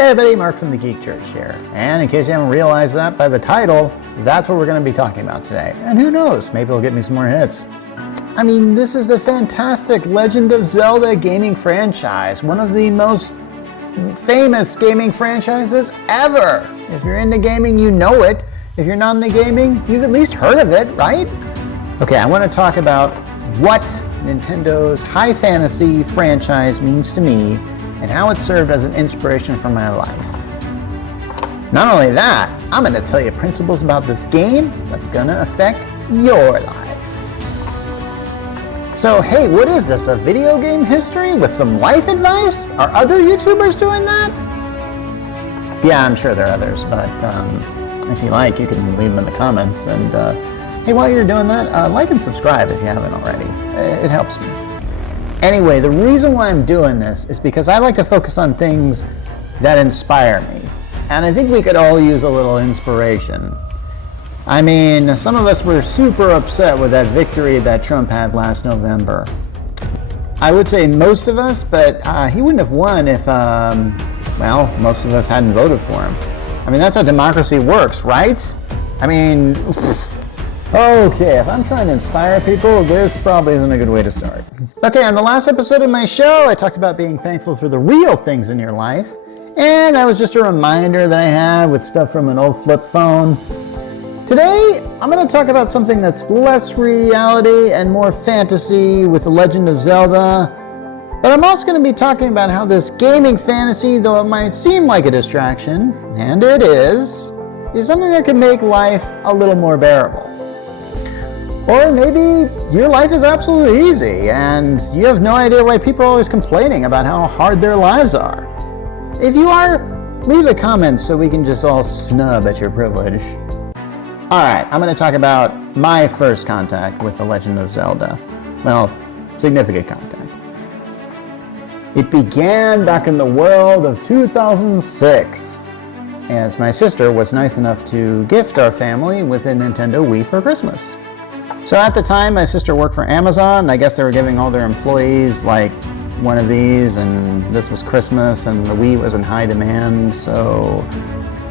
Hey everybody, Mark from TheGeekChurch here. And in case you haven't realized that by the title, that's what we're going to be talking about today. And who knows, maybe it'll get me some more hits. I mean, this is the fantastic Legend of Zelda gaming franchise, one of the most famous gaming franchises ever. If you're into gaming, you know it. If you're not into gaming, you've at least heard of it, right? Okay, I want to talk about what Nintendo's high fantasy franchise means to me and how it served as an inspiration for my life. Not only that, I'm going to tell you principles about this game that's going to affect your life. So hey, what is this, a video game history with some life advice? Are other YouTubers doing that? Yeah, I'm sure there are others, but if you like, you can leave them in the comments. And hey, while you're doing that, like and subscribe if you haven't already. It helps me. Anyway, the reason why I'm doing this is because I like to focus on things that inspire me. And I think we could all use a little inspiration. I mean, some of us were super upset with that victory that Trump had last November. I would say most of us, but he wouldn't have won if, well, most of us hadn't voted for him. I mean, that's how democracy works, right? I mean, okay, if I'm trying to inspire people, this probably isn't a good way to start. Okay, on the last episode of my show, I talked about being thankful for the real things in your life. And that was just a reminder that I had with stuff from an old flip phone. Today, I'm going to talk about something that's less reality and more fantasy with The Legend of Zelda. But I'm also going to be talking about how this gaming fantasy, though it might seem like a distraction, and it is something that can make life a little more bearable. Or maybe your life is absolutely easy and you have no idea why people are always complaining about how hard their lives are. If you are, leave a comment so we can just all snub at your privilege. Alright, I'm going to talk about my first contact with The Legend of Zelda. Well, significant contact. It began back in the world of 2006, as my sister was nice enough to gift our family with a Nintendo Wii for Christmas. So at the time, my sister worked for Amazon. I guess they were giving all their employees like one of these, and this was Christmas, and the Wii was in high demand, so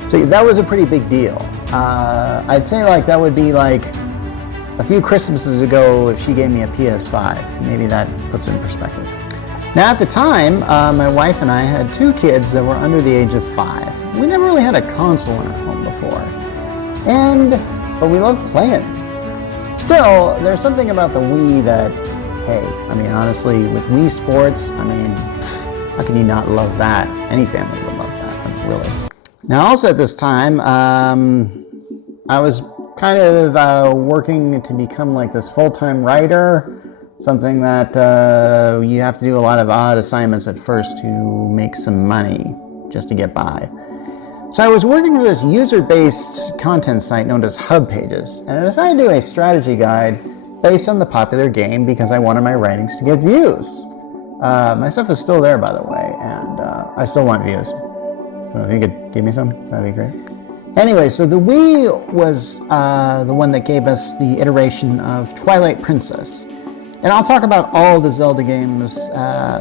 that was a pretty big deal. I'd say like that would be like a few Christmases ago if she gave me a PS5. Maybe that puts it in perspective. Now at the time, my wife and I had two kids that were under the age of 5. We never really had a console in our home before, but we loved playing. Still, there's something about the Wii that, hey, I mean, honestly, with Wii Sports, I mean, how can you not love that? Any family would love that, really. Now, also at this time, I was kind of working to become like this full-time writer, something that you have to do a lot of odd assignments at first to make some money, just to get by. So I was working for this user-based content site known as Hub Pages, and I decided to do a strategy guide based on the popular game because I wanted my writings to get views. My stuff is still there, by the way, and I still want views. So if you could give me some, that'd be great. Anyway, so the Wii was the one that gave us the iteration of Twilight Princess. And I'll talk about all the Zelda games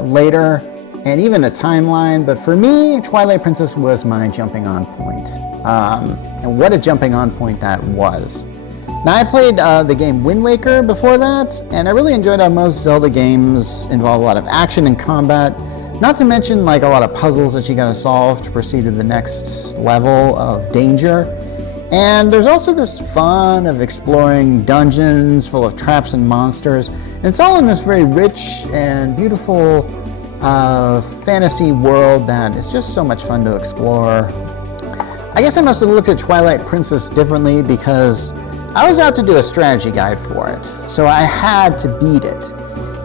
later, and even a timeline, but for me, Twilight Princess was my jumping on point. And what a jumping on point that was. Now, I played the game Wind Waker before that, and I really enjoyed how most Zelda games involve a lot of action and combat, not to mention like a lot of puzzles that you gotta solve to proceed to the next level of danger. And there's also this fun of exploring dungeons full of traps and monsters, and it's all in this very rich and beautiful fantasy world that is just so much fun to explore. I guess I must have looked at Twilight Princess differently because I was out to do a strategy guide for it, so I had to beat it.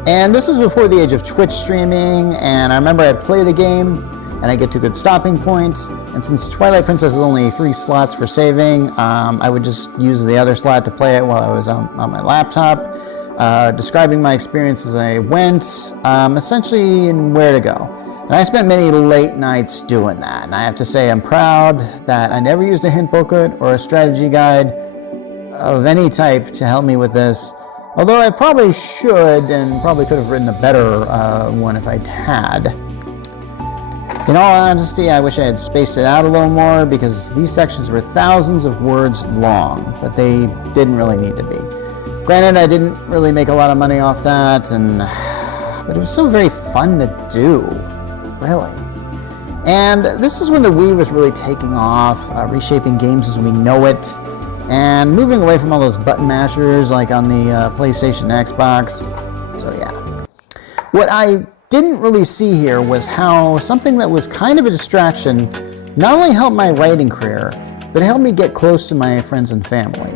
And this was before the age of Twitch streaming, and I remember I'd play the game and I'd get to a good stopping point, and since Twilight Princess is only 3 slots for saving, I would just use the other slot to play it while I was on my laptop. Describing my experience as I went, essentially in where to go. And I spent many late nights doing that. And I have to say I'm proud that I never used a hint booklet or a strategy guide of any type to help me with this. Although I probably should and probably could have written a better one if I'd had. In all honesty, I wish I had spaced it out a little more because these sections were thousands of words long, but they didn't really need to be. Granted, I didn't really make a lot of money off that, but it was so very fun to do, really. And this is when the Wii was really taking off, reshaping games as we know it, and moving away from all those button mashers like on the PlayStation and Xbox. So yeah. What I didn't really see here was how something that was kind of a distraction not only helped my writing career, but it helped me get close to my friends and family.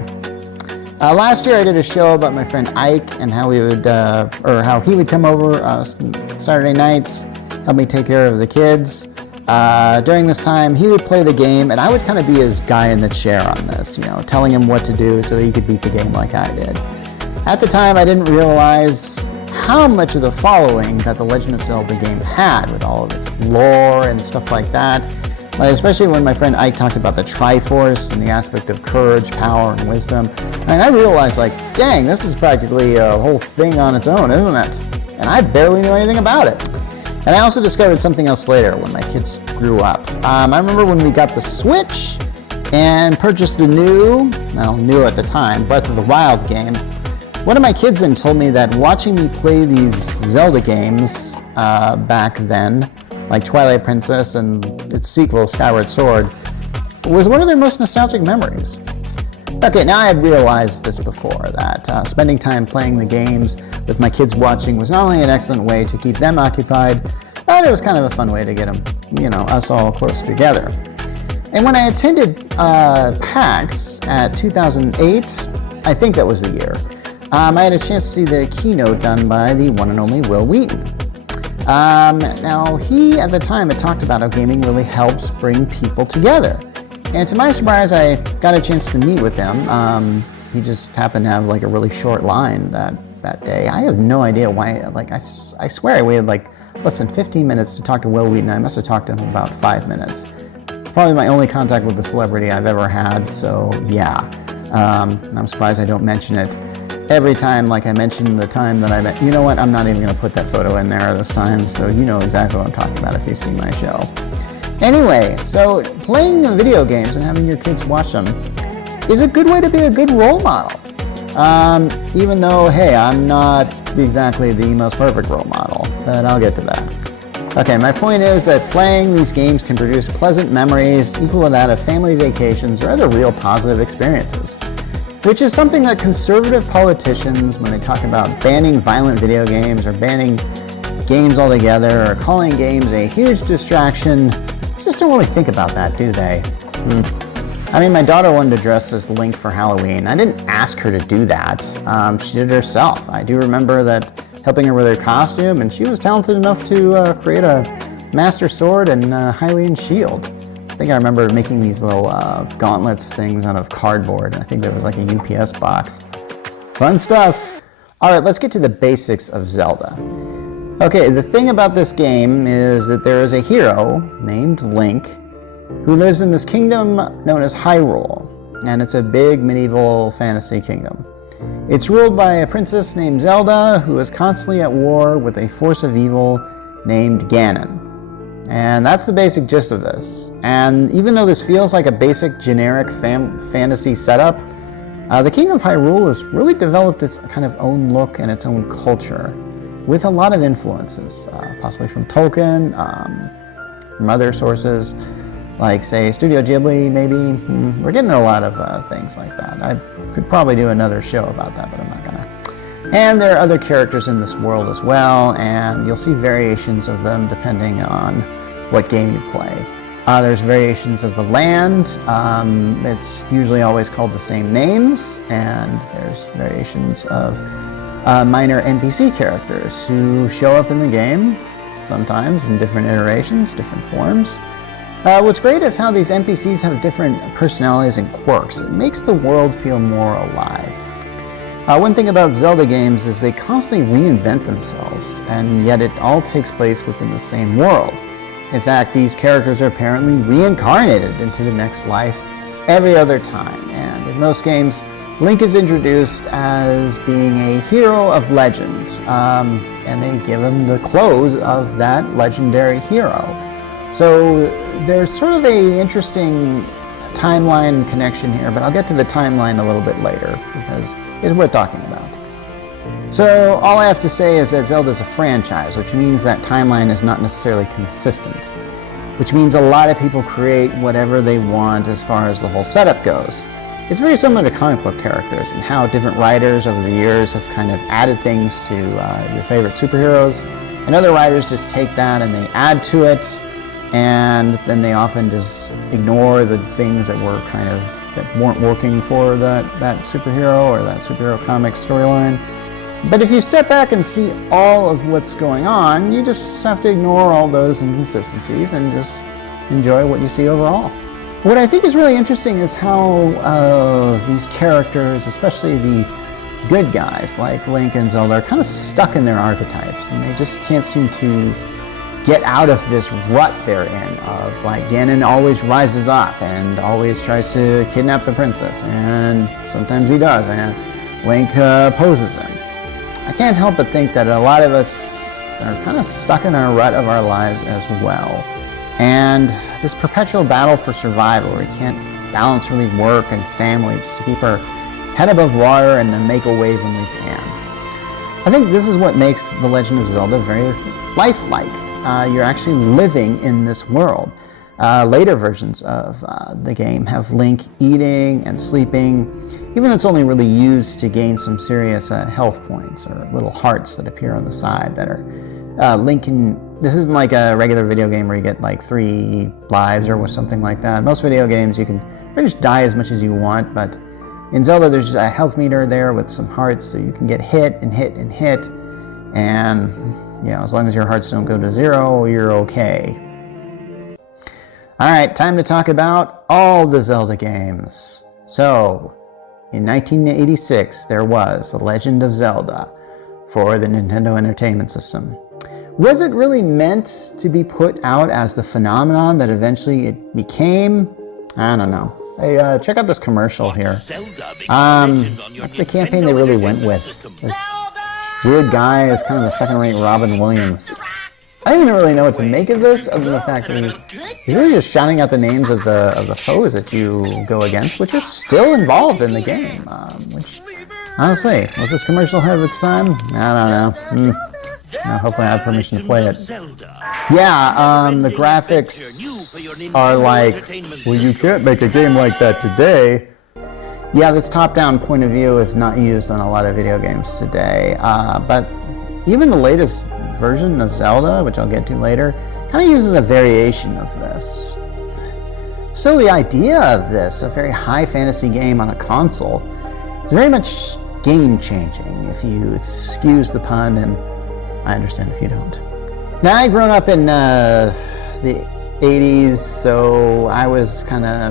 Last year I did a show about my friend Ike and how he would come over Saturday nights, help me take care of the kids. During this time, he would play the game, and I would kind of be his guy in the chair on this, telling him what to do so he could beat the game like I did. At the time, I didn't realize how much of the following that the Legend of Zelda game had, with all of its lore and stuff like that. Especially when my friend Ike talked about the Triforce and the aspect of courage, power, and wisdom. And I realized, dang, this is practically a whole thing on its own, isn't it? And I barely knew anything about it. And I also discovered something else later when my kids grew up. I remember when we got the Switch and purchased the new at the time, Breath of the Wild game. One of my kids then told me that watching me play these Zelda games back then, like Twilight Princess and its sequel, Skyward Sword, was one of their most nostalgic memories. Okay, now I had realized this before, that spending time playing the games with my kids watching was not only an excellent way to keep them occupied, but it was kind of a fun way to get them, us all closer together. And when I attended PAX at 2008, I think that was the year, I had a chance to see the keynote done by the one and only Will Wheaton. Now, he at the time had talked about how gaming really helps bring people together. And to my surprise, I got a chance to meet with him. He just happened to have a really short line that day. I have no idea why. I swear I waited less than 15 minutes to talk to Will Wheaton. I must have talked to him about 5 minutes. It's probably my only contact with a celebrity I've ever had, so yeah. I'm surprised I don't mention it every time, like I mentioned the time that I met. You know what? I'm not even going to put that photo in there this time, so you know exactly what I'm talking about if you've seen my show. Anyway, so playing video games and having your kids watch them is a good way to be a good role model. Even though, hey, I'm not exactly the most perfect role model, but I'll get to that. Okay, my point is that playing these games can produce pleasant memories equal to that of family vacations or other real positive experiences, which is something that conservative politicians, when they talk about banning violent video games or banning games altogether or calling games a huge distraction, just don't really think about that, do they? I mean, my daughter wanted to dress as Link for Halloween. I didn't ask her to do that. She did it herself. I do remember that helping her with her costume, and she was talented enough to create a Master Sword and Hylian Shield. I think I remember making these little gauntlets things out of cardboard. I think there was a UPS box. Fun stuff. All right, let's get to the basics of Zelda. Okay, the thing about this game is that there is a hero named Link who lives in this kingdom known as Hyrule, and it's a big medieval fantasy kingdom. It's ruled by a princess named Zelda who is constantly at war with a force of evil named Ganon. And that's the basic gist of this. And even though this feels like a basic generic fantasy setup, the Kingdom of Hyrule has really developed its kind of own look and its own culture, with a lot of influences, possibly from Tolkien, from other sources, like say Studio Ghibli maybe. We're getting a lot of things like that. I could probably do another show about that, but I'm not gonna. And there are other characters in this world as well, and you'll see variations of them depending on what game you play. There's variations of the land. It's usually always called the same names, and there's variations of minor NPC characters who show up in the game, sometimes in different iterations, different forms. What's great is how these NPCs have different personalities and quirks. It makes the world feel more alive. One thing about Zelda games is they constantly reinvent themselves, and yet it all takes place within the same world. In fact, these characters are apparently reincarnated into the next life every other time, and in most games, Link is introduced as being a hero of legend, and they give him the clothes of that legendary hero. So there's sort of a interesting timeline connection here, but I'll get to the timeline a little bit later because it's worth talking about. So all I have to say is that Zelda is a franchise, which means that timeline is not necessarily consistent, which means a lot of people create whatever they want as far as the whole setup goes. It's very similar to comic book characters and how different writers over the years have kind of added things to your favorite superheroes, and other writers just take that and they add to it, and then they often just ignore the things that were that weren't working for that superhero or that superhero comic storyline. But if you step back and see all of what's going on, you just have to ignore all those inconsistencies and just enjoy what you see overall. What I think is really interesting is how these characters, especially the good guys like Link and Zelda, are kind of stuck in their archetypes, and they just can't seem to get out of this rut they're in of like Ganon always rises up and always tries to kidnap the princess, and sometimes he does, and Link opposes him. I can't help but think that a lot of us are kind of stuck in our rut of our lives as well. And this perpetual battle for survival where we can't balance really work and family just to keep our head above water and to make a wave when we can. I think this is what makes The Legend of Zelda very lifelike. You're actually living in this world. Later versions of the game have Link eating and sleeping, even though it's only really used to gain some serious health points or little hearts that appear on the side that are Link can. This isn't like a regular video game where you get like 3 lives or something like that. Most video games you can pretty much die as much as you want, but in Zelda there's a health meter there with some hearts, so you can get hit and hit and hit, and as long as your hearts don't go to 0, you're okay. Alright, time to talk about all the Zelda games. So, in 1986, there was The Legend of Zelda for the Nintendo Entertainment System. Was it really meant to be put out as the phenomenon that eventually it became? I don't know. Hey, check out this commercial here. That's the campaign they really went with. This weird guy is kind of a second-rate Robin Williams. I don't even really know what to make of this, other than the fact that he's really just shouting out the names of the foes that you go against, which are still involved in the game. Which, honestly, was this commercial ahead of its time? I don't know. Hopefully I have permission to play it. Yeah, the graphics are like, well, you can't make a game like that today. Yeah, this top-down point of view is not used on a lot of video games today, but even the latest version of Zelda, which I'll get to later, kind of uses a variation of this. So the idea of this, a very high fantasy game on a console, is very much game-changing, if you excuse the pun, and I understand if you don't. Now, I grown up in the 80s, so I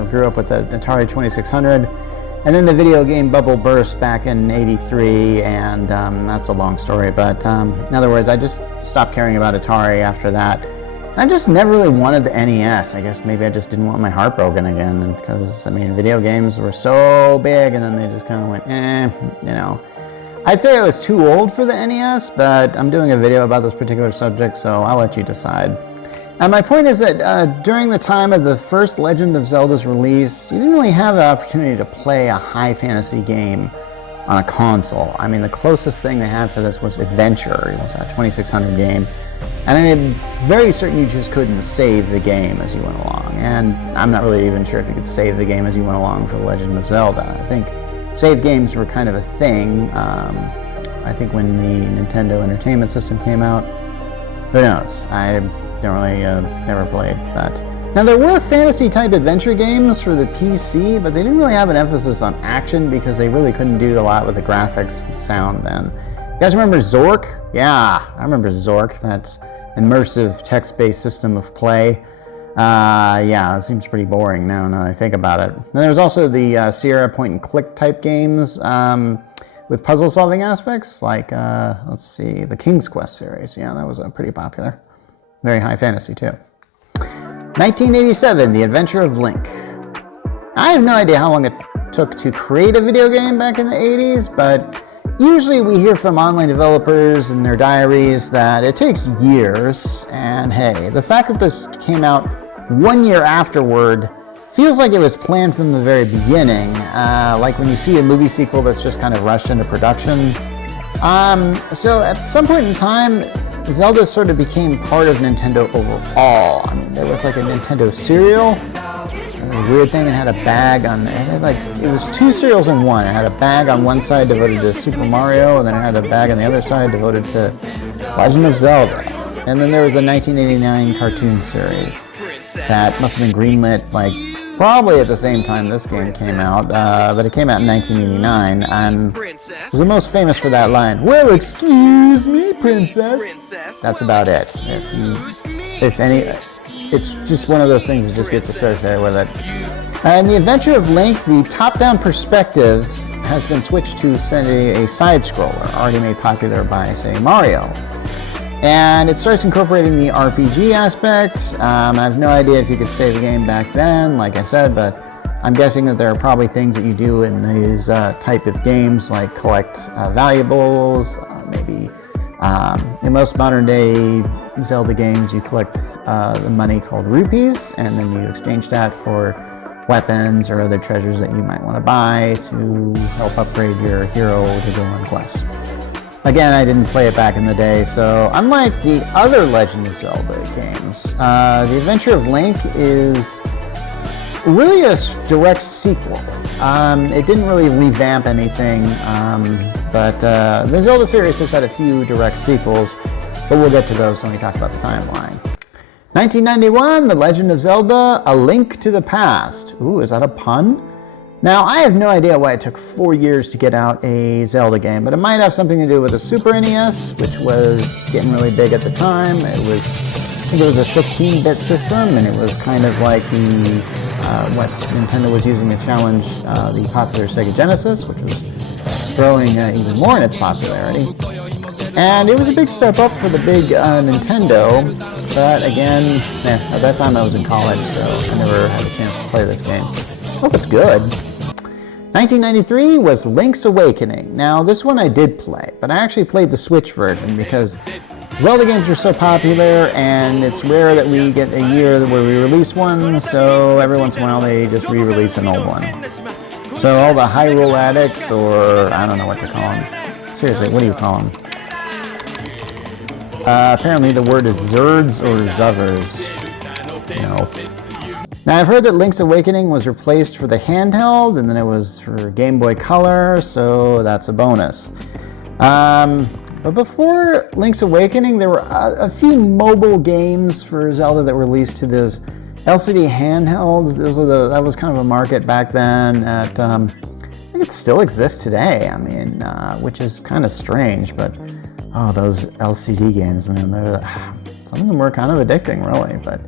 grew up with the Atari 2600, and then the video game bubble burst back in '83, and that's a long story, but in other words, I just stopped caring about Atari after that. I just never really wanted the NES. I guess maybe I just didn't want my heart broken again, because, video games were so big, and then they just kind of went, I'd say I was too old for the NES, but I'm doing a video about this particular subject, so I'll let you decide. And my point is that during the time of the first Legend of Zelda's release, you didn't really have the opportunity to play a high fantasy game on a console. The closest thing they had for this was Adventure. It was a 2600 game. And I'm very certain you just couldn't save the game as you went along. And I'm not really even sure if you could save the game as you went along for The Legend of Zelda. I think save games were kind of a thing. I think when the Nintendo Entertainment System came out, who knows? I don't really never played that. Now, there were fantasy-type adventure games for the PC, but they didn't really have an emphasis on action because they really couldn't do a lot with the graphics and sound then. You guys remember Zork? Yeah, I remember Zork. That's immersive text-based system of play. Yeah, it seems pretty boring now that I think about it. And there's also the Sierra point-and-click type games with puzzle-solving aspects, like, let's see, the King's Quest series. Yeah, that was pretty popular. Very high fantasy, too. 1987, The Adventure of Link. I have no idea how long it took to create a video game back in the 80s, but Usually we hear from online developers in their diaries that it takes years, and hey, the fact that this came out 1 year afterward feels like it was planned from the very beginning, like when you see a movie sequel that's just kind of rushed into production. So at some point in time, Zelda sort of became part of Nintendo overall. I mean, there was like a Nintendo cereal. It was a weird thing. It had a bag on it was 2 cereals in one. It had a bag on one side devoted to Super Mario, and then it had a bag on the other side devoted to Legend of Zelda. And then there was the 1989 cartoon series that must have been greenlit like probably at the same time this game came out, but it came out in 1989, and was the most famous for that line, "Well, excuse me, princess." That's about it. If any, it's just one of those things that just gets associated with it. In the Adventure of Link, the top-down perspective has been switched to a side-scroller, already made popular by, say, Mario. And it starts incorporating the RPG aspect. I have no idea if you could save a game back then, like I said, but I'm guessing that there are probably things that you do in these type of games, like collect valuables, maybe in most modern day Zelda games, you collect the money called rupees, and then you exchange that for weapons or other treasures that you might want to buy to help upgrade your hero to go on quests. Again, I didn't play it back in the day, so unlike the other Legend of Zelda games, The Adventure of Link is really a direct sequel. It didn't really revamp anything, but the Zelda series has had a few direct sequels, but we'll get to those when we talk about the timeline. 1991, The Legend of Zelda, A Link to the Past. Ooh, is that a pun? Now, I have no idea why it took 4 years to get out a Zelda game, but it might have something to do with the Super NES, which was getting really big at the time. I think it was a 16-bit system, and it was kind of like what Nintendo was using to challenge the popular Sega Genesis, which was growing even more in its popularity. And it was a big step up for the big Nintendo, but again, at that time I was in college, so I never had a chance to play this game. Hope it's good. 1993 was Link's Awakening. Now, this one I did play, but I actually played the Switch version because Zelda games are so popular, and it's rare that we get a year where we release one, so every once in a while they just re-release an old one. So all the Hyrule addicts, or I don't know what to call them. Seriously, what do you call them? Apparently the word is Zerds or Zuvers. No. Now, I've heard that Link's Awakening was replaced for the handheld, and then it was for Game Boy Color, so that's a bonus. But before Link's Awakening, there were a few mobile games for Zelda that were released to those LCD handhelds. That was kind of a market back then. I think it still exists today, I mean, which is kind of strange, but those LCD games, man, some of them were kind of addicting, really, but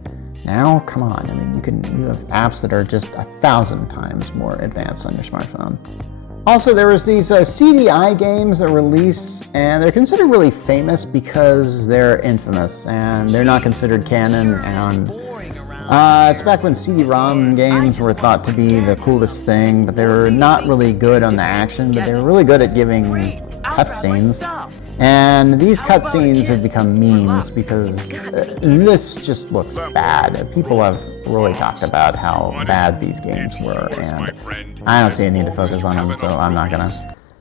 now, come on, I mean, you have apps that are just 1,000 times more advanced on your smartphone. Also, there was these CDI games that released, and they're considered really famous because they're infamous, and they're not considered canon, and it's back when CD-ROM games were thought to be the coolest thing, but they were not really good on the action, but they were really good at giving cutscenes. And these cutscenes have become memes because this just looks bad. People have really talked about how bad these games were, and I don't see a need to focus on them, so I'm not gonna.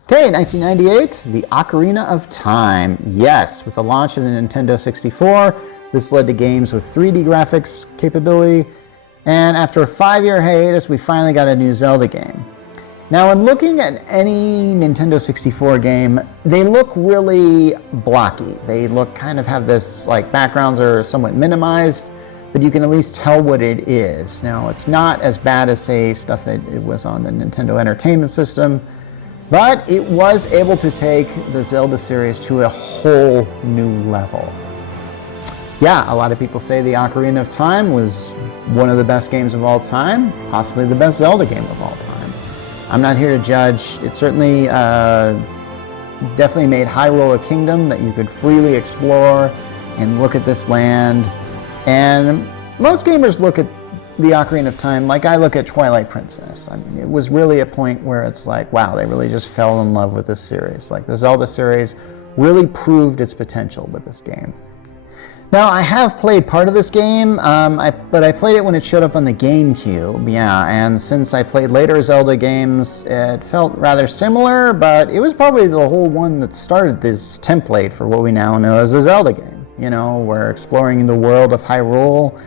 Okay, 1998, The Ocarina of Time. Yes, with the launch of the Nintendo 64, this led to games with 3D graphics capability, and after a 5-year hiatus, we finally got a new Zelda game. Now, when looking at any Nintendo 64 game, they look really blocky. They have this, like, backgrounds are somewhat minimized, but you can at least tell what it is. Now, it's not as bad as, say, stuff that it was on the Nintendo Entertainment System, but it was able to take the Zelda series to a whole new level. Yeah, a lot of people say the Ocarina of Time was one of the best games of all time, possibly the best Zelda game of all time. I'm not here to judge. It certainly definitely made Hyrule a kingdom that you could freely explore and look at this land. And most gamers look at the Ocarina of Time like I look at Twilight Princess. I mean, it was really a point where it's like, wow, they really just fell in love with this series. Like the Zelda series really proved its potential with this game. Now, I have played part of this game, but I played it when it showed up on the GameCube, yeah, and since I played later Zelda games, it felt rather similar, but it was probably the whole one that started this template for what we now know as a Zelda game. You know, we're exploring the world of Hyrule,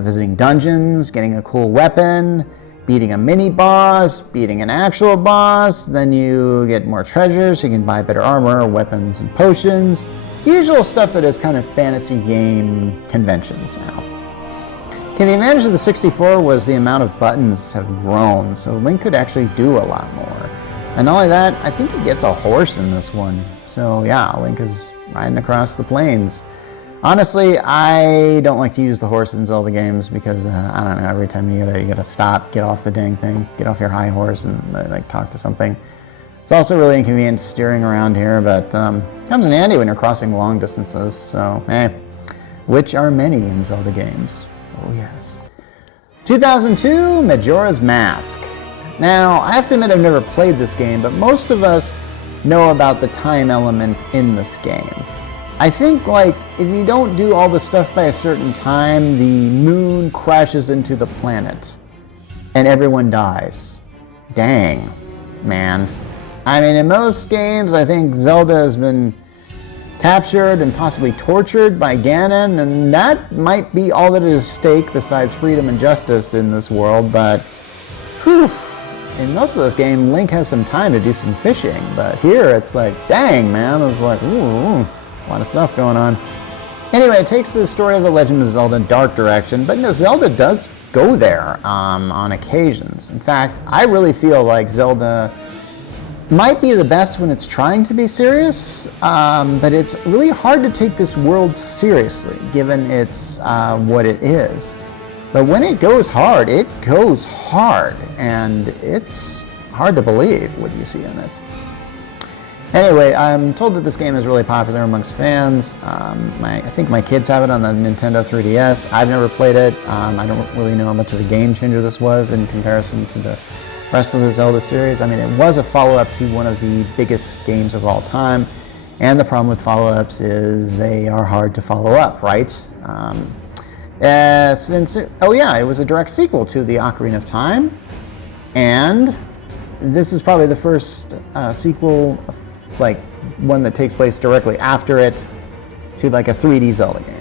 visiting dungeons, getting a cool weapon, beating a mini-boss, beating an actual boss, then you get more treasures, so you can buy better armor, weapons, and potions. Usual stuff that is kind of fantasy game conventions now. Okay, the advantage of the 64 was the amount of buttons have grown, so Link could actually do a lot more. And not only that, I think he gets a horse in this one. So yeah, Link is riding across the plains. Honestly, I don't like to use the horse in Zelda games because, I don't know, every time you gotta stop, get off the dang thing, get off your high horse and like talk to something. It's also really inconvenient steering around here, but comes in handy when you're crossing long distances, so which are many in Zelda games. Oh yes. 2002, Majora's Mask. Now, I have to admit I've never played this game, but most of us know about the time element in this game. I think, like, if you don't do all the stuff by a certain time, the moon crashes into the planet, and everyone dies. Dang, man. I mean, in most games, I think Zelda has been captured and possibly tortured by Ganon, and that might be all that is at stake besides freedom and justice in this world, but whew, in most of this game, Link has some time to do some fishing, but here it's like, dang, man, it's like, ooh, a lot of stuff going on. Anyway, it takes the story of The Legend of Zelda in a dark direction, but Zelda does go there on occasions. In fact, I really feel like Zelda might be the best when it's trying to be serious, but it's really hard to take this world seriously, given it's what it is. But when it goes hard, and it's hard to believe what you see in it. Anyway, I'm told that this game is really popular amongst fans. I think my kids have it on the Nintendo 3DS. I've never played it. I don't really know how much of a game changer this was in comparison to the rest of the Zelda series. I mean, it was a follow-up to one of the biggest games of all time, and the problem with follow-ups is they are hard to follow up, right? It was a direct sequel to the Ocarina of Time, and this is probably the first sequel, like one that takes place directly after it, to like a 3D Zelda game.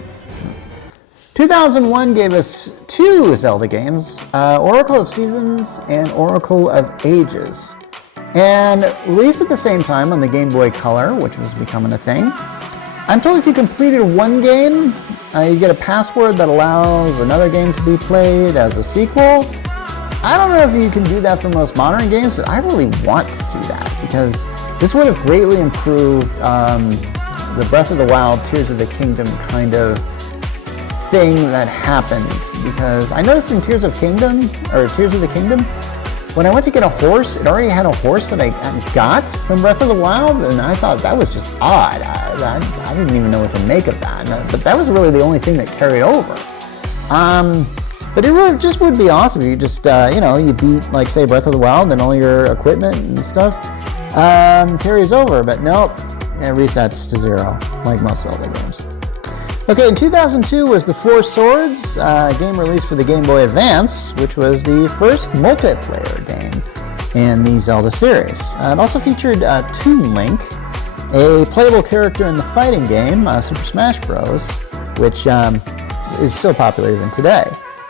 2001 gave us two Zelda games, Oracle of Seasons and Oracle of Ages, and released at the same time on the Game Boy Color, which was becoming a thing. I'm told if you completed one game, you get a password that allows another game to be played as a sequel. I don't know if you can do that for most modern games, but I really want to see that, because this would have greatly improved the Breath of the Wild, Tears of the Kingdom kind of thing that happened, because I noticed in Tears of the Kingdom, when I went to get a horse, it already had a horse that I got from Breath of the Wild, and I thought that was just odd. I didn't even know what to make of that, but that was really the only thing that carried over. But it really just would be awesome if you just, you beat, like, say, Breath of the Wild, and all your equipment and stuff carries over, but nope, it resets to 0, like most Zelda games. Okay, in 2002 was The Four Swords, a game released for the Game Boy Advance, which was the first multiplayer game in the Zelda series. It also featured Toon Link, a playable character in the fighting game, Super Smash Bros., which is still popular even today.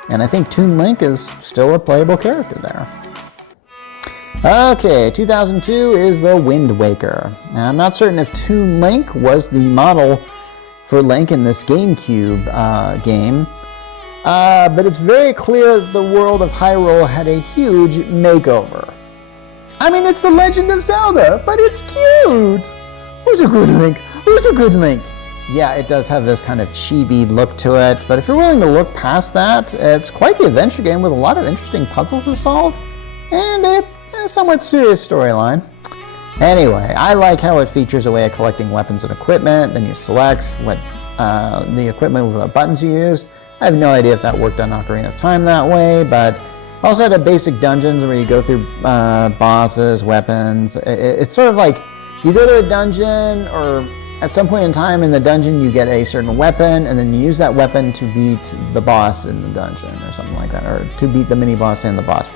And I think Toon Link is still a playable character there. Okay, 2002 is The Wind Waker. Now, I'm not certain if Toon Link was the model for Link in this GameCube game, but it's very clear that the world of Hyrule had a huge makeover. I mean, it's The Legend of Zelda, but it's cute! Who's a good Link? Who's a good Link? Yeah, it does have this kind of chibi look to it, but if you're willing to look past that, it's quite the adventure game with a lot of interesting puzzles to solve, and a somewhat serious storyline. Anyway, I like how it features a way of collecting weapons and equipment, then you select what the equipment with the buttons you use. I have no idea if that worked on Ocarina of Time that way, but also had a basic dungeons where you go through bosses, weapons. It's sort of like you go to a dungeon, or at some point in time in the dungeon you get a certain weapon, and then you use that weapon to beat the boss in the dungeon or something like that, or to beat the mini-boss and the boss.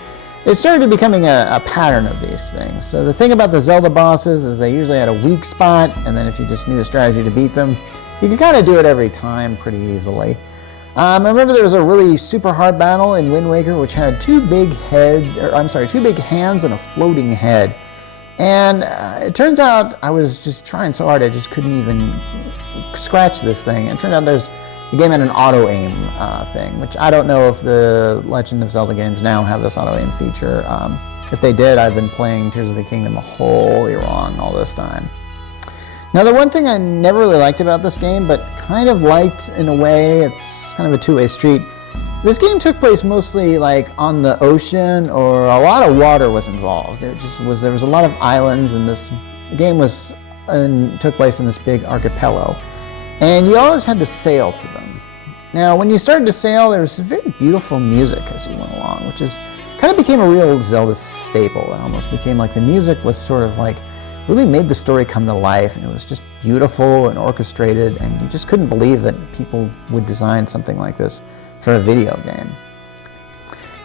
It started becoming a pattern of these things. So the thing about the Zelda bosses is they usually had a weak spot, and then if you just knew a strategy to beat them, you could kind of do it every time pretty easily. I remember there was a really super hard battle in Wind Waker which had two big hands and a floating head. And it turns out I was just trying so hard I just couldn't even scratch this thing. It turned out the game had an auto-aim thing, which I don't know if the Legend of Zelda games now have this auto-aim feature. If they did, I've been playing Tears of the Kingdom wholly wrong all this time. Now, the one thing I never really liked about this game, but kind of liked in a way, it's kind of a two-way street. This game took place mostly like on the ocean, or a lot of water was involved. There was a lot of islands, and this game took place in this big archipelago. And you always had to sail to them. Now, when you started to sail, there was very beautiful music as you went along, which kind of became a real Zelda staple. It almost became like the music was sort of like really made the story come to life, and it was just beautiful and orchestrated, and you just couldn't believe that people would design something like this for a video game.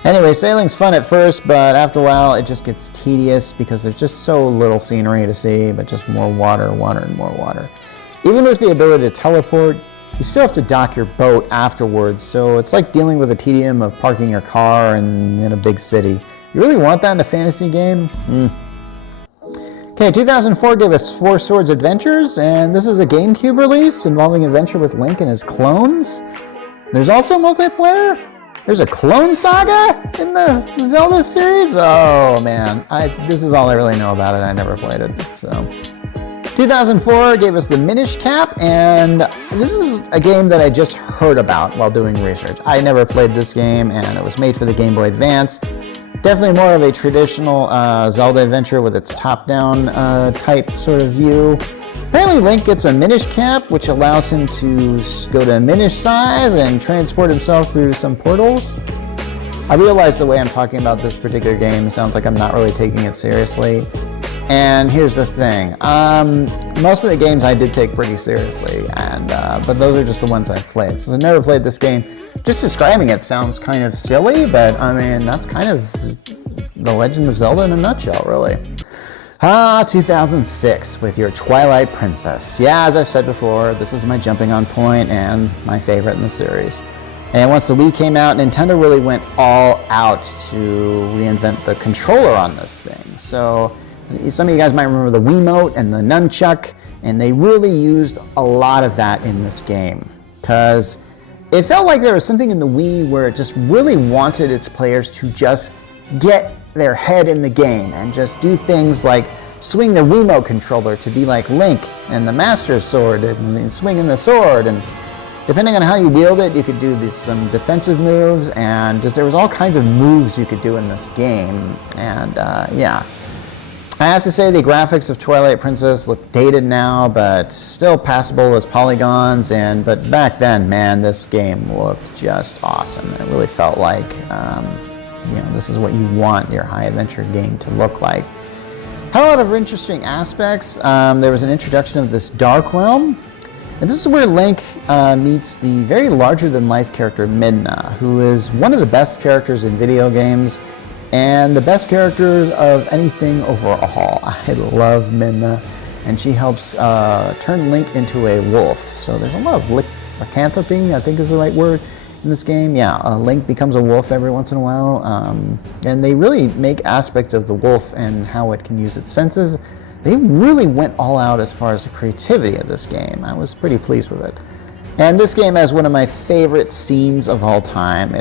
Anyway, sailing's fun at first, but after a while it just gets tedious because there's just so little scenery to see, but just more water, water, and more water. Even with the ability to teleport, you still have to dock your boat afterwards, so it's like dealing with the tedium of parking your car in a big city. You really want that in a fantasy game? Okay, 2004 gave us Four Swords Adventures, and this is a GameCube release involving adventure with Link and his clones. There's also multiplayer? There's a clone saga in the Zelda series? Oh man, this is all I really know about it. I never played it, so. 2004 gave us the Minish Cap, and this is a game that I just heard about while doing research. I never played this game, and it was made for the Game Boy Advance. Definitely more of a traditional Zelda adventure with its top-down type sort of view. Apparently Link gets a Minish Cap, which allows him to go to Minish size and transport himself through some portals. I realize the way I'm talking about this particular game sounds like I'm not really taking it seriously. And here's the thing, most of the games I did take pretty seriously, but those are just the ones I've played. Since I've never played this game, just describing it sounds kind of silly, but I mean, that's kind of the Legend of Zelda in a nutshell, really. 2006 with your Twilight Princess. Yeah, as I've said before, this is my jumping on point and my favorite in the series. And once the Wii came out, Nintendo really went all out to reinvent the controller on this thing. So some of you guys might remember the Wiimote and the Nunchuck, and they really used a lot of that in this game, because it felt like there was something in the Wii where it just really wanted its players to just get their head in the game and just do things like swing the Wiimote controller to be like Link and the Master Sword and swinging the sword, and depending on how you wield it, you could do some defensive moves, and there was all kinds of moves you could do in this game, and yeah. I have to say the graphics of Twilight Princess look dated now, but still passable as polygons. But back then, man, this game looked just awesome. It really felt like, this is what you want your high adventure game to look like. Had a lot of interesting aspects. There was an introduction of this Dark Realm, and this is where Link meets the very larger-than-life character Midna, who is one of the best characters in video games, and the best characters of anything overall. I love Midna, and she helps turn Link into a wolf. So there's a lot of lycanthropy, I think is the right word, in this game. Yeah, Link becomes a wolf every once in a while, and they really make aspects of the wolf and how it can use its senses. They really went all out as far as the creativity of this game. I was pretty pleased with it. And this game has one of my favorite scenes of all time.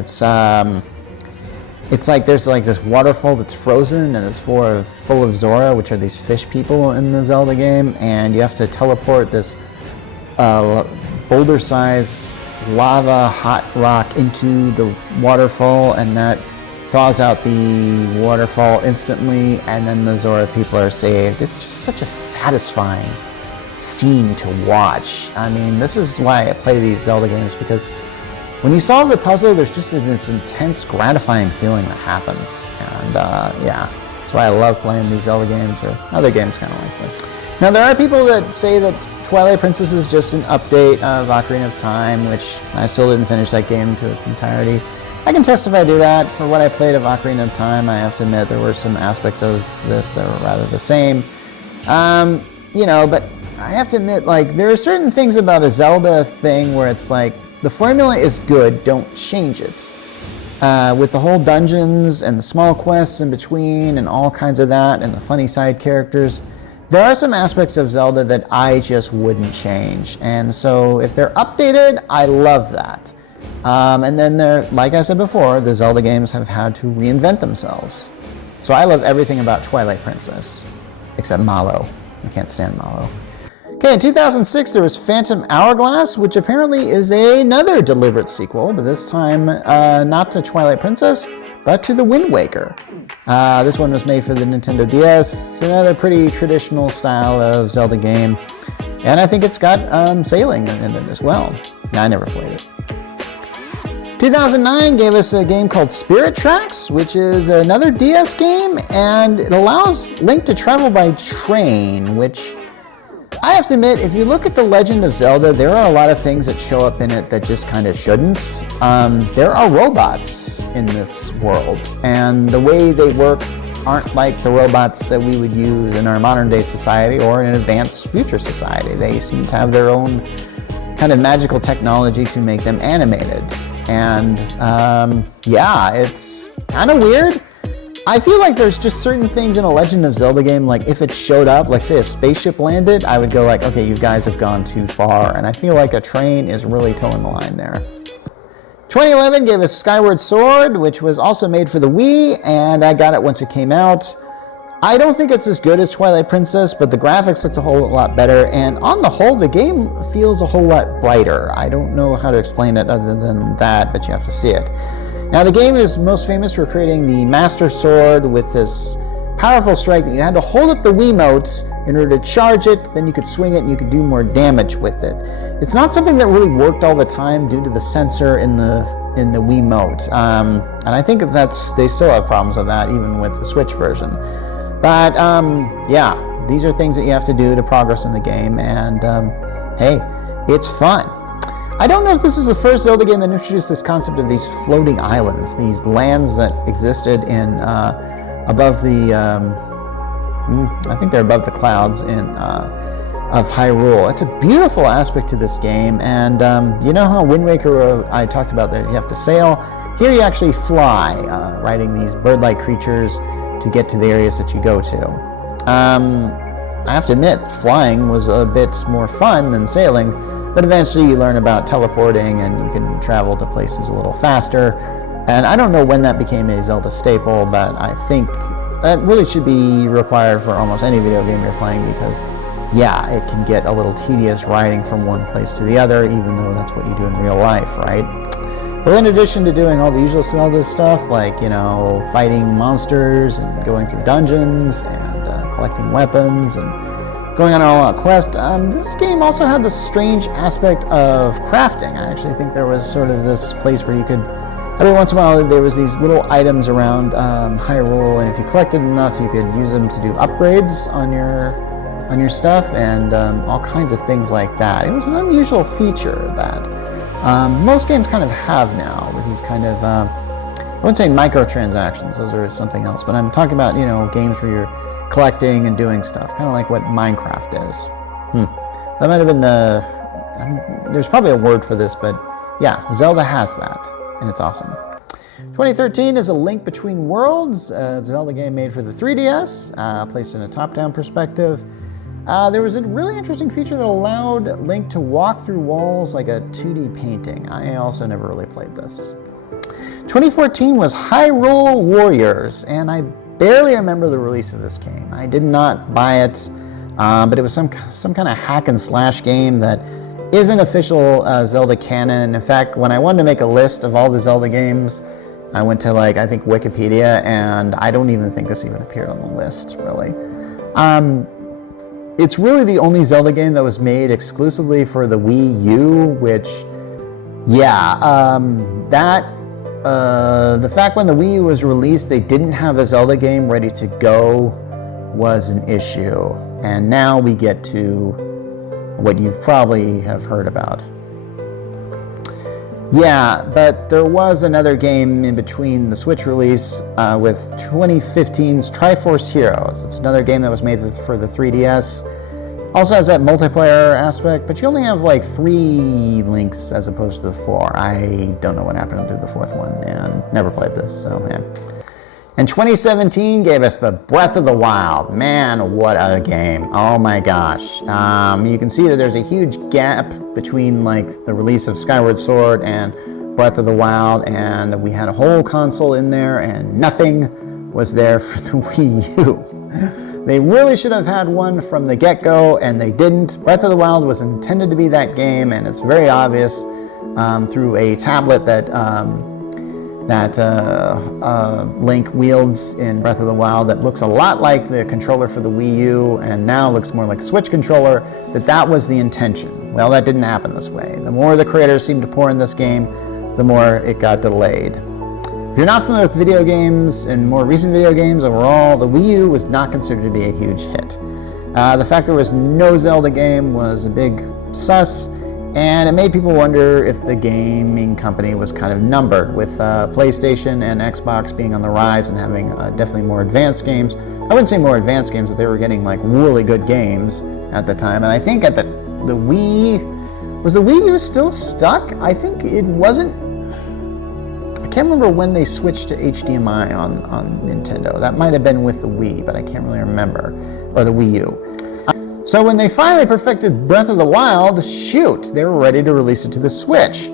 It's like there's like this waterfall that's frozen, and it's full of Zora, which are these fish people in the Zelda game, and you have to teleport this boulder-sized lava hot rock into the waterfall, and that thaws out the waterfall instantly, and then the Zora people are saved. It's just such a satisfying scene to watch. I mean, this is why I play these Zelda games, because when you solve the puzzle, there's just this intense, gratifying feeling that happens. And yeah, that's why I love playing these Zelda games or other games kind of like this. Now, there are people that say that Twilight Princess is just an update of Ocarina of Time, which I still didn't finish that game to its entirety. I can testify to that. For what I played of Ocarina of Time, I have to admit there were some aspects of this that were rather the same. You know, but I have to admit, like, there are certain things about a Zelda thing where it's like, the formula is good, don't change it. With the whole dungeons and the small quests in between and all kinds of that and the funny side characters, there are some aspects of Zelda that I just wouldn't change. And so if they're updated, I love that. And then like I said before, the Zelda games have had to reinvent themselves. So I love everything about Twilight Princess, except Mallow. I can't stand Mallow. Okay, in 2006, there was Phantom Hourglass, which apparently is another deliberate sequel, but this time not to Twilight Princess, but to the Wind Waker. This one was made for the Nintendo DS. It's another pretty traditional style of Zelda game, and I think it's got sailing in it as well. I never played it. 2009 gave us a game called Spirit Tracks, which is another DS game, and it allows Link to travel by train, which I have to admit, if you look at The Legend of Zelda, there are a lot of things that show up in it that just kind of shouldn't. There are robots in this world, and the way they work aren't like the robots that we would use in our modern day society or in an advanced future society. They seem to have their own kind of magical technology to make them animated. And yeah, it's kind of weird. I feel like there's just certain things in a Legend of Zelda game, like if it showed up, like say a spaceship landed, I would go like, okay, you guys have gone too far. And I feel like a train is really towing the line there. 2011 gave us Skyward Sword, which was also made for the Wii, and I got it once it came out. I don't think it's as good as Twilight Princess, but the graphics looked a whole lot better, and on the whole, the game feels a whole lot brighter. I don't know how to explain it other than that, but you have to see it. Now, the game is most famous for creating the Master Sword with this powerful strike that you had to hold up the Wiimotes in order to charge it, then you could swing it and you could do more damage with it. It's not something that really worked all the time due to the sensor in the Wiimote. And I think they still have problems with that, even with the Switch version. But yeah, these are things that you have to do to progress in the game, and hey, it's fun. I don't know if this is the first Zelda game that introduced this concept of these floating islands, these lands that existed in above the, I think they're above the clouds of Hyrule. It's a beautiful aspect to this game, and you know how Wind Waker I talked about that you have to sail? Here you actually fly, riding these bird-like creatures to get to the areas that you go to. I have to admit, flying was a bit more fun than sailing, but eventually you learn about teleporting and you can travel to places a little faster. And I don't know when that became a Zelda staple, but I think that really should be required for almost any video game you're playing, because yeah, it can get a little tedious riding from one place to the other, even though that's what you do in real life, right? But in addition to doing all the usual Zelda stuff, like, you know, fighting monsters and going through dungeons and collecting weapons and going on an all-out quest, this game also had the strange aspect of crafting. I actually think there was sort of this place where you could, every once in a while, there was these little items around Hyrule, and if you collected enough, you could use them to do upgrades on your stuff and all kinds of things like that. It was an unusual feature that most games kind of have now, with these kind of, I wouldn't say microtransactions, those are something else, but I'm talking about, you know, games where you're collecting and doing stuff, kind of like what Minecraft is. That might have been there's probably a word for this, but yeah, Zelda has that, and it's awesome. 2013 is A Link Between Worlds, a Zelda game made for the 3DS, placed in a top-down perspective. There was a really interesting feature that allowed Link to walk through walls like a 2D painting. I also never really played this. 2014 was Hyrule Warriors, and I barely remember the release of this game. I did not buy it, but it was some kind of hack and slash game that isn't official Zelda canon. In fact, when I wanted to make a list of all the Zelda games, I went to, like, I think Wikipedia, and I don't even think this even appeared on the list, really. It's really the only Zelda game that was made exclusively for the Wii U, which Yeah, the fact when the Wii U was released, they didn't have a Zelda game ready to go was an issue. And now we get to what you probably have heard about. Yeah, but there was another game in between the Switch release with 2015's Triforce Heroes. It's another game that was made for the 3DS. Also has that multiplayer aspect, but you only have like 3 links as opposed to the 4. I don't know what happened to the 4th one and never played this, so yeah. And 2017 gave us the Breath of the Wild. Man, what a game. Oh my gosh. You can see that there's a huge gap between like the release of Skyward Sword and Breath of the Wild, and we had a whole console in there and nothing was there for the Wii U. They really should have had one from the get-go, and they didn't. Breath of the Wild was intended to be that game, and it's very obvious through a tablet that Link wields in Breath of the Wild that looks a lot like the controller for the Wii U and now looks more like a Switch controller, that was the intention. Well, that didn't happen this way. The more the creators seemed to pour in this game, the more it got delayed. If you're not familiar with video games and more recent video games overall, the Wii U was not considered to be a huge hit. The fact there was no Zelda game was a big sus, and it made people wonder if the gaming company was kind of numbered, with PlayStation and Xbox being on the rise and having definitely more advanced games. I wouldn't say more advanced games, but they were getting like really good games at the time. And I think at the Wii, was the Wii U still stuck? I think it wasn't. I can't remember when they switched to HDMI on Nintendo. That might have been with the Wii, but I can't really remember, or the Wii U. So when they finally perfected Breath of the Wild, shoot, they were ready to release it to the Switch.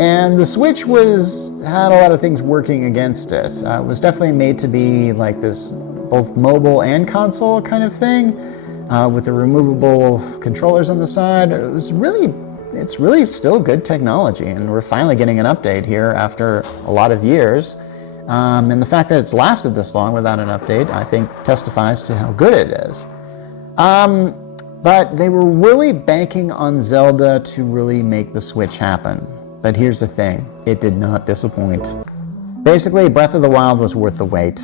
And the Switch had a lot of things working against it. It was definitely made to be like this both mobile and console kind of thing, with the removable controllers on the side. It's really still good technology, and we're finally getting an update here after a lot of years. And the fact that it's lasted this long without an update, I think, testifies to how good it is. But they were really banking on Zelda to really make the Switch happen. But here's the thing, it did not disappoint. Basically, Breath of the Wild was worth the wait.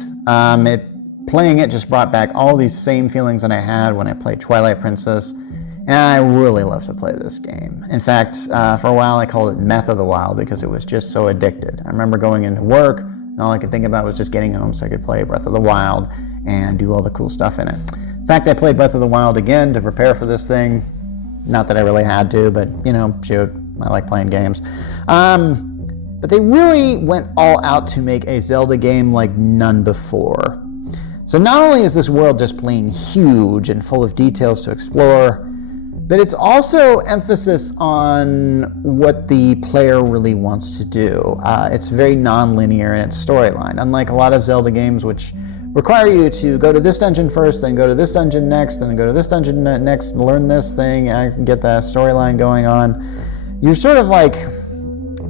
Playing it just brought back all these same feelings that I had when I played Twilight Princess, and I really love to play this game. In fact, for a while I called it Meth of the Wild because it was just so addicted. I remember going into work, and all I could think about was just getting home so I could play Breath of the Wild and do all the cool stuff in it. In fact, I played Breath of the Wild again to prepare for this thing. Not that I really had to, but, shoot, I like playing games. But they really went all out to make a Zelda game like none before. So not only is this world just plain huge and full of details to explore, but it's also emphasis on what the player really wants to do. It's very non-linear in its storyline, unlike a lot of Zelda games which require you to go to this dungeon first, then go to this dungeon next, then go to this dungeon next, learn this thing, and get the storyline going on. You're sort of like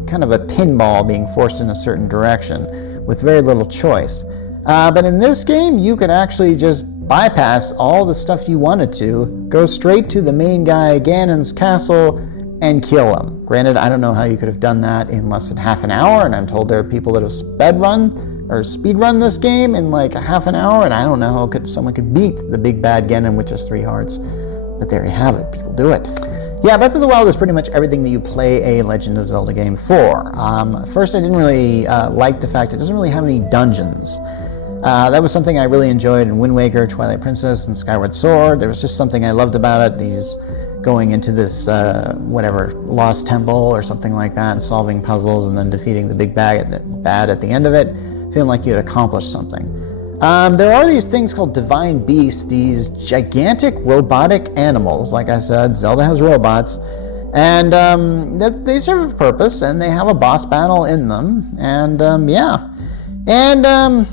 kind of a pinball being forced in a certain direction with very little choice. But in this game, you could actually just bypass all the stuff you wanted to, go straight to the main guy, Ganon's castle, and kill him. Granted, I don't know how you could have done that in less than half an hour, and I'm told there are people that have speed run this game in like a half an hour, and I don't know how someone could beat the big bad Ganon with just 3 hearts. But there you have it, people do it. Yeah, Breath of the Wild is pretty much everything that you play a Legend of Zelda game for. First, I didn't really like the fact it doesn't really have any dungeons. That was something I really enjoyed in Wind Waker, Twilight Princess, and Skyward Sword. There was just something I loved about it. These going into this, lost temple or something like that, and solving puzzles and then defeating the big bad at the end of it, feeling like you had accomplished something. There are these things called divine beasts, these gigantic robotic animals. Like I said, Zelda has robots, and they serve a purpose, and they have a boss battle in them, and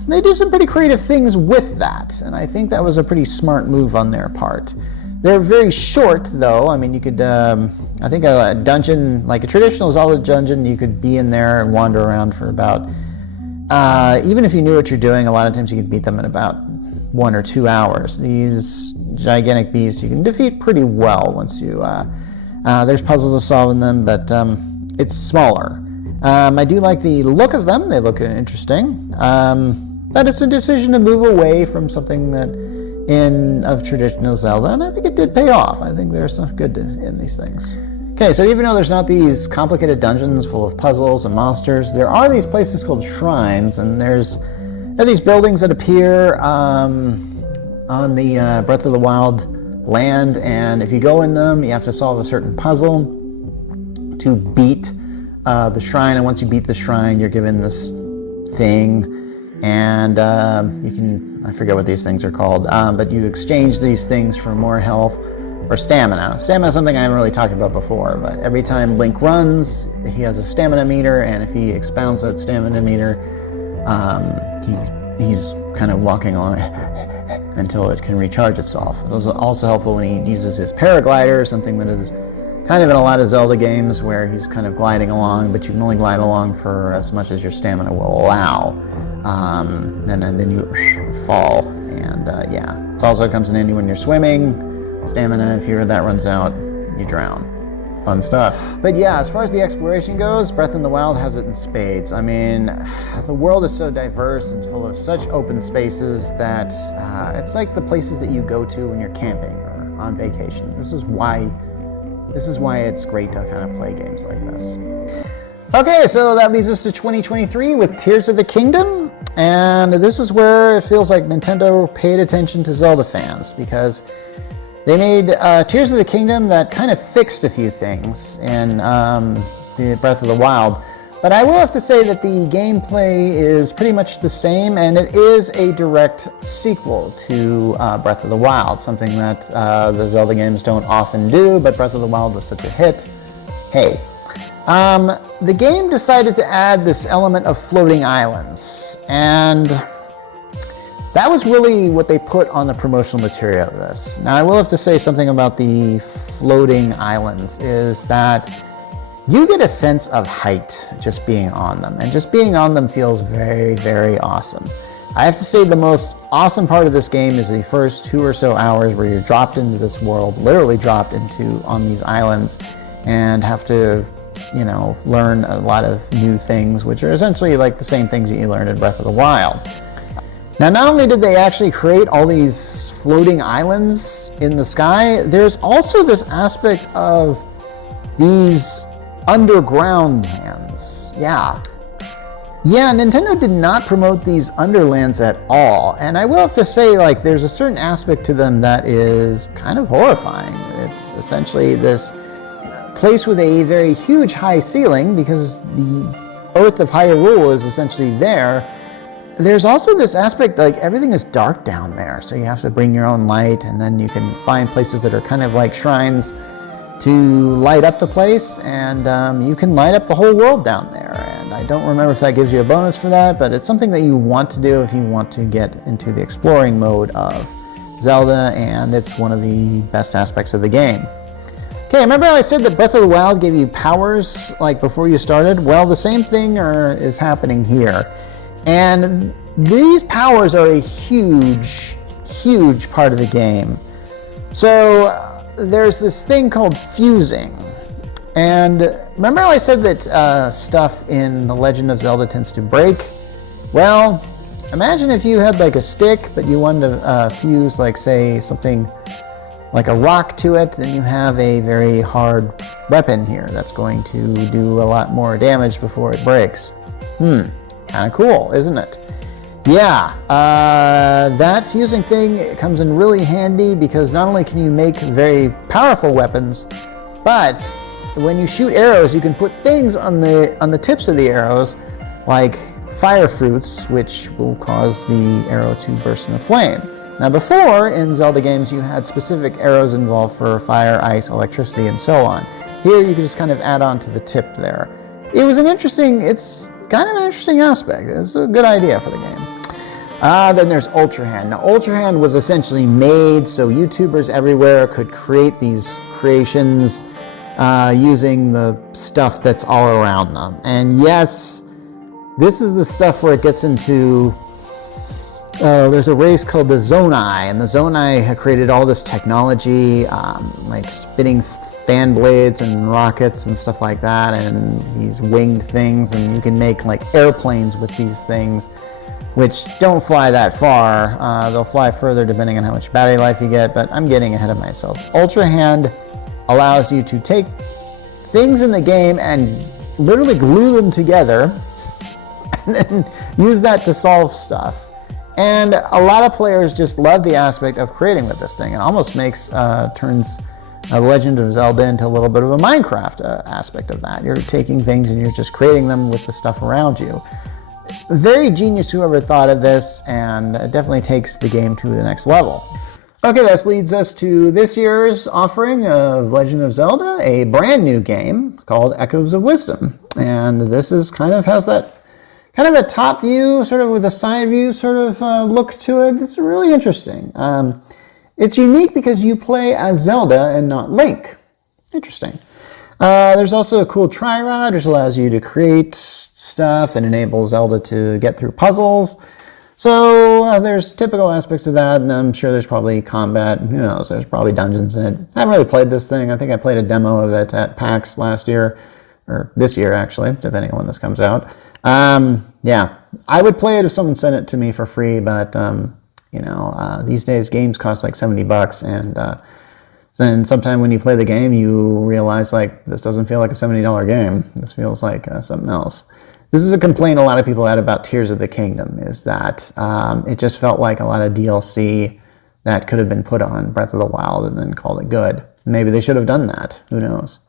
they do some pretty creative things with that, and I think that was a pretty smart move on their part. They're very short, though. I mean, you could, I think a dungeon, like a traditional Zelda dungeon, you could be in there and wander around for about, even if you knew what you're doing, a lot of times you could beat them in about 1 or 2 hours. These gigantic beasts you can defeat pretty well once you, there's puzzles to solve in them, but it's smaller. I do like the look of them. They look interesting. But it's a decision to move away from something of traditional Zelda, and I think it did pay off. I think there's some good in these things. Okay, so even though there's not these complicated dungeons full of puzzles and monsters, there are these places called shrines, and there are these buildings that appear on the Breath of the Wild land, and if you go in them, you have to solve a certain puzzle to beat the shrine, and once you beat the shrine, you're given this thing, and you can, I forget what these things are called, but you exchange these things for more health or stamina. Stamina is something I haven't really talked about before, but every time Link runs, he has a stamina meter, and if he expounds that stamina meter, he's kind of walking along until it can recharge itself. It was also helpful when he uses his paraglider, something that is kind of in a lot of Zelda games where he's kind of gliding along, but you can only glide along for as much as your stamina will allow. And then you fall, and yeah. It also comes in handy when you're swimming. Stamina, if that runs out, you drown. Fun stuff. But yeah, as far as the exploration goes, Breath in the Wild has it in spades. I mean, the world is so diverse and full of such open spaces that it's like the places that you go to when you're camping or on vacation. This is why it's great to kind of play games like this. Okay, so that leads us to 2023 with Tears of the Kingdom, and this is where it feels like Nintendo paid attention to Zelda fans, because they made Tears of the Kingdom that kind of fixed a few things in the Breath of the Wild. But I will have to say that the gameplay is pretty much the same, and it is a direct sequel to Breath of the Wild, something that the Zelda games don't often do, but Breath of the Wild was such a hit. Hey. The game decided to add this element of floating islands, and that was really what they put on the promotional material of this. Now, I will have to say something about the floating islands, is that you get a sense of height just being on them, and just being on them feels very, very awesome. I have to say the most awesome part of this game is the first 2 or so hours where you're dropped into this world, literally dropped on these islands, and have to learn a lot of new things, which are essentially like the same things that you learned in Breath of the Wild. Now, not only did they actually create all these floating islands in the sky, there's also this aspect of these underground lands. Yeah, Nintendo did not promote these underlands at all, and I will have to say, like, there's a certain aspect to them that is kind of horrifying. It's essentially this place with a very huge high ceiling, because the Earth of Hyrule is essentially there. There's also this aspect, like, everything is dark down there, so you have to bring your own light, and then you can find places that are kind of like shrines to light up the place, and you can light up the whole world down there. And I don't remember if that gives you a bonus for that, but it's something that you want to do if you want to get into the exploring mode of Zelda, and it's one of the best aspects of the game. Okay, remember how I said that Breath of the Wild gave you powers like before you started? Well, the same thing is happening here. And these powers are a huge, huge part of the game. So there's this thing called fusing. And remember how I said that stuff in The Legend of Zelda tends to break? Well, imagine if you had like a stick, but you wanted to fuse, like, say, something like a rock to it, then you have a very hard weapon here that's going to do a lot more damage before it breaks. Kind of cool, isn't it? Yeah, that fusing thing comes in really handy, because not only can you make very powerful weapons, but when you shoot arrows, you can put things on the tips of the arrows, like fire fruits, which will cause the arrow to burst into flame. Now, before, in Zelda games, you had specific arrows involved for fire, ice, electricity, and so on. Here, you can just kind of add on to the tip there. It's kind of an interesting aspect. It's a good idea for the game. Then there's Ultra Hand. Now, Ultra Hand was essentially made so YouTubers everywhere could create these creations using the stuff that's all around them. And yes, this is the stuff where it gets into... there's a race called the Zonai, and the Zonai have created all this technology, like spitting fan blades and rockets and stuff like that, and these winged things, and you can make like airplanes with these things, which don't fly that far. They'll fly further depending on how much battery life you get, but I'm getting ahead of myself. Ultra Hand allows you to take things in the game and literally glue them together and then use that to solve stuff. And a lot of players just love the aspect of creating with this thing. It almost turns The Legend of Zelda into a little bit of a Minecraft aspect of that. You're taking things and you're just creating them with the stuff around you. Very genius whoever thought of this, and it definitely takes the game to the next level. Okay, this leads us to this year's offering of Legend of Zelda, a brand new game called Echoes of Wisdom. And this is has that kind of a top view, sort of with a side view sort of look to it. It's really interesting. It's unique because you play as Zelda and not Link. Interesting. There's also a cool tri-rod, which allows you to create stuff and enables Zelda to get through puzzles. So there's typical aspects of that, and I'm sure there's probably combat, who knows, there's probably dungeons in it. I haven't really played this thing. I think I played a demo of it at PAX last year, or this year actually, depending on when this comes out. Yeah, I would play it if someone sent it to me for free, but these days games cost like $70, and then sometime when you play the game, you realize like this doesn't feel like a $70 game. This feels like something else. This is a complaint a lot of people had about Tears of the Kingdom, is that it just felt like a lot of DLC that could have been put on Breath of the Wild and then called it good. Maybe they should have done that. Who knows?